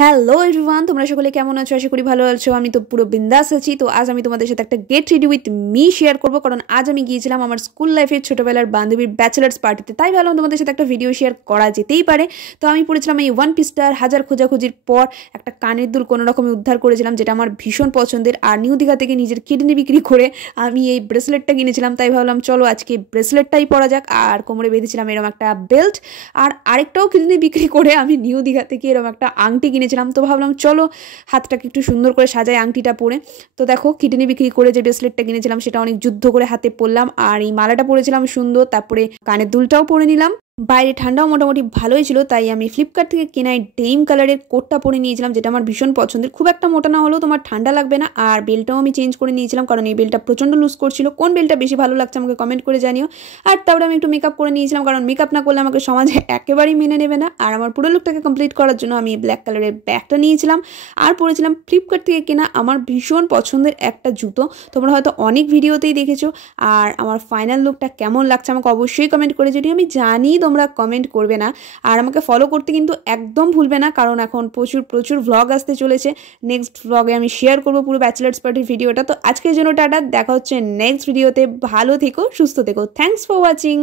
Hello everyone, তোমরা সকলে কেমন আছো? আশা করি ভালো আছো। আমি তো পুরো বিন্দাস আছি। তো আজ আমি তোমাদের সাথে একটা get ready with me share করবো, কারণ আজ আমি গিয়েছিলাম আমার স্কুল লাইফের ছোটবেলার বান্ধবীর ব্যাচেলার্স পার্টিতে। তাই ভাবলাম তোমাদের সাথে একটা ভিডিও শেয়ার করা যেতেই পারে। তো আমি পড়েছিলাম এই ওয়ান পিসটার হাজার খোঁজাখুঁজির পর একটা কানের দুল কোনো রকমে উদ্ধার করেছিলাম, যেটা আমার ভীষণ পছন্দের। আর নিউ দীঘা থেকে নিজের কিডনি বিক্রি করে আমি এই ব্রেসলেটটা কিনেছিলাম। তাই ভাবলাম চলো আজকে ব্রেসলেটটাই পরা যাক। আর কোমরে বেঁধেছিলাম এরকম একটা বেল্ট, আর আরেকটাও কিডনি বিক্রি করে আমি নিউ দীঘা থেকে এরকম একটা আংটি কিনেছিলাম। তো ভাবলাম চলো হাতটাকে একটু সুন্দর করে সাজাই আংটিটা পরে। তো দেখো কিডনি বিক্রি করে যে ব্রেসলেটটা কিনেছিলাম সেটা অনেক যুদ্ধ করে হাতে পরলাম, আর এই মালাটা পরেছিলাম সুন্দর, তারপরে কানের দুলটাও পরে নিলাম। বাইরে ঠান্ডাও মোটামুটি ভালোই ছিল, তাই আমি ফ্লিপকার্ট থেকে কেনাই ডেম কালারের কোটটা পরে নিয়েছিলাম, যেটা আমার ভীষণ পছন্দের। খুব একটা মোটা না হলেও তোমার ঠান্ডা লাগবে না। আর বেলটাও আমি চেঞ্জ করে নিয়েছিলাম, কারণ এই বেলটা প্রচণ্ড লুজ করছিল। কোন বেলটা বেশি ভালো লাগছে আমাকে কমেন্ট করে জানিও। আর তারপরে আমি একটু মেকআপ করে নিয়েছিলাম, কারণ মেকআপ না করলে আমাকে সমাজে একেবারেই মেনে নেবে না। আর আমার পুরো লুকটাকে কমপ্লিট করার জন্য আমি ব্ল্যাক কালারের ব্যাগটা নিয়েছিলাম, আর পরেছিলাম ফ্লিপকার্ট থেকে কেনা আমার ভীষণ পছন্দের একটা জুতো। তোমরা হয়তো অনেক ভিডিওতেই দেখেছো। আর আমার ফাইনাল লুকটা কেমন লাগছে আমাকে অবশ্যই কমেন্ট করে জানিও। আমি জানি তোমরা কমেন্ট করবে না। আর আমাকে ফলো করতে কিন্তু একদম ভুলবে না, কারণ এখন প্রচুর প্রচুর ভ্লগ আসতে চলেছে। নেক্সট ভ্লগে আমি শেয়ার করবো পুরো ব্যাচেলার্স পার্টির ভিডিওটা। তো আজকের জন্য টাটা, দেখা হচ্ছে নেক্সট ভিডিওতে। ভালো থেকো, সুস্থ থেকো। Thanks for watching.